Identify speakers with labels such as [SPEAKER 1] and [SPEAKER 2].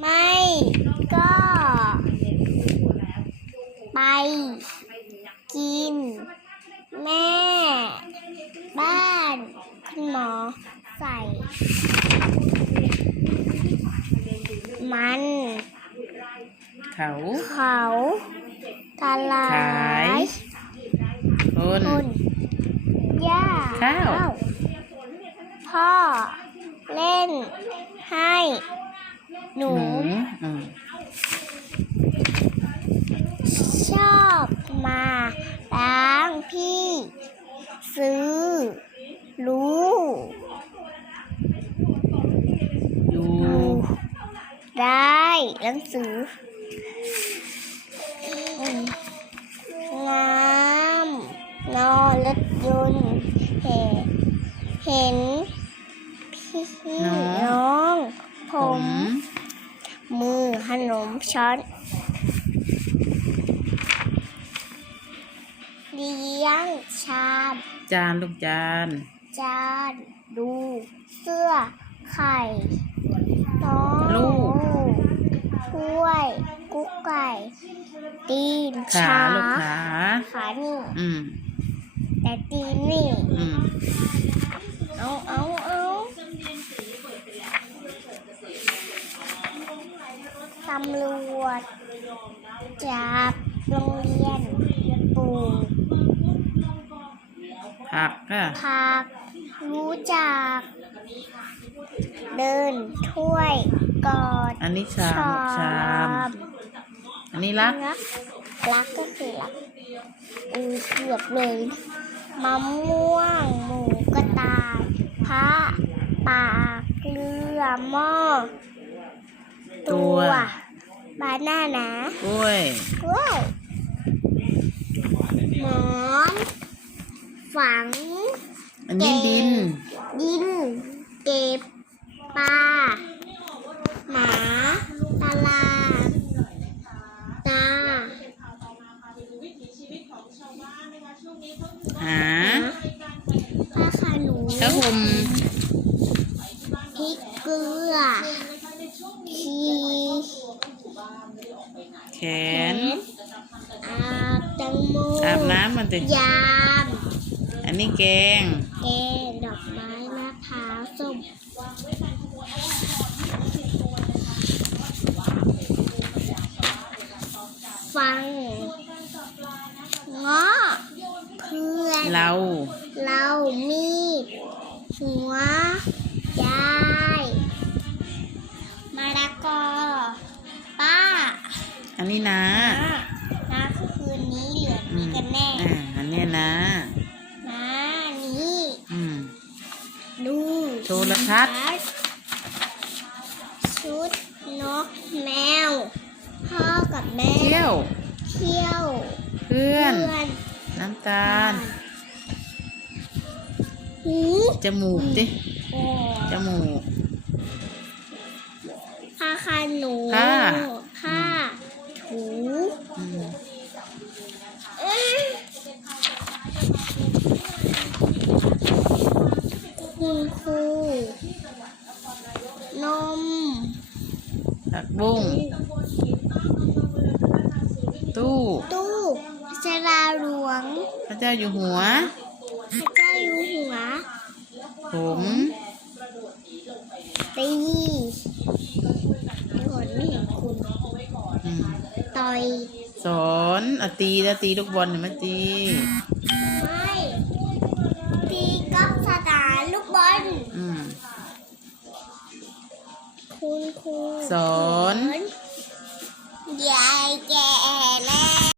[SPEAKER 1] ไม่ก็ ไป กิน แม่ บ้านคุณหมอใส่ มัน
[SPEAKER 2] เขา
[SPEAKER 1] เขาทลา
[SPEAKER 2] ขาย
[SPEAKER 1] ย
[SPEAKER 2] คน
[SPEAKER 1] คุณย่า
[SPEAKER 2] ข้าว
[SPEAKER 1] พ่อ เล่นให้ หนู
[SPEAKER 2] อืม
[SPEAKER 1] ชอบมาล้างพี่ ซื้อ รู้
[SPEAKER 2] อยู่
[SPEAKER 1] ได้หนังสืออืมงามนอนรถยนต์เห็นเห็นพี่
[SPEAKER 2] น้อง
[SPEAKER 1] ผ
[SPEAKER 2] มม
[SPEAKER 1] มือข นมช้อนเลี้ยงชาม
[SPEAKER 2] จานลูกจาน
[SPEAKER 1] จานดู เสื้อ ไข่น้อง
[SPEAKER 2] ลูก
[SPEAKER 1] ถ้วย กุ๊กไก่ ตีน
[SPEAKER 2] ขา
[SPEAKER 1] ช้า
[SPEAKER 2] ลูกขา
[SPEAKER 1] ขานี่
[SPEAKER 2] อืม
[SPEAKER 1] แต่ตีนนี่
[SPEAKER 2] อืม
[SPEAKER 1] เอาเอาเอาตำรวจจับโรงเรียนปลูก
[SPEAKER 2] ผักอะ
[SPEAKER 1] ผักรู้จัก เดินถ้วยกอด
[SPEAKER 2] อันนี้ชามลูกชาม อันนี้รัก
[SPEAKER 1] รักรักก็คือรักอือเกือบเลยมะม่วงหมูกระต่ายพระปากเรือหม้อ
[SPEAKER 2] ตัว
[SPEAKER 1] บานานะ
[SPEAKER 2] กล้วย
[SPEAKER 1] กล้วยหมอนฝัง
[SPEAKER 2] อันนี้ดิน
[SPEAKER 1] ดิน เก็บปลาหมาตาลาตา
[SPEAKER 2] หา
[SPEAKER 1] ผ้าขนหนู
[SPEAKER 2] ข้าวห่ม
[SPEAKER 1] พริกเกลือขี
[SPEAKER 2] แข
[SPEAKER 1] แข
[SPEAKER 2] น
[SPEAKER 1] นอาบแตงโม
[SPEAKER 2] อาบน้ำมันติ
[SPEAKER 1] ยาม
[SPEAKER 2] อันนี้แกง
[SPEAKER 1] แกงดอกไม้มะพร้าวส้มฟังเงาะเพื่อน
[SPEAKER 2] เรา
[SPEAKER 1] เรามี
[SPEAKER 2] โทรทัศน์
[SPEAKER 1] ชุดนกแมว พ่อกับแม่
[SPEAKER 2] เที่ยว
[SPEAKER 1] เที่ยว
[SPEAKER 2] เพื่อน
[SPEAKER 1] เพื่อน
[SPEAKER 2] น้ำตาล
[SPEAKER 1] หู
[SPEAKER 2] จมูกดิ
[SPEAKER 1] โอ้
[SPEAKER 2] จมูก
[SPEAKER 1] ผ้าคันหนู
[SPEAKER 2] ผ้า
[SPEAKER 1] ผ้าถู
[SPEAKER 2] อืม
[SPEAKER 1] เอ๊ะคุณครูนม
[SPEAKER 2] ผัก บุ้งตู้
[SPEAKER 1] ตู้ชลาหลวง
[SPEAKER 2] พระเจ้าอยู่หัว
[SPEAKER 1] พระเจ้าอยู่หัว
[SPEAKER 2] ผม
[SPEAKER 1] ตีผลไม่เห็นคุณ
[SPEAKER 2] อืม
[SPEAKER 1] ต่อย
[SPEAKER 2] สอนอะตีแล้วตีลูกบอลเห็นไหมตี
[SPEAKER 1] ไม่ตี คุณครู
[SPEAKER 2] สอน
[SPEAKER 1] ยายแก่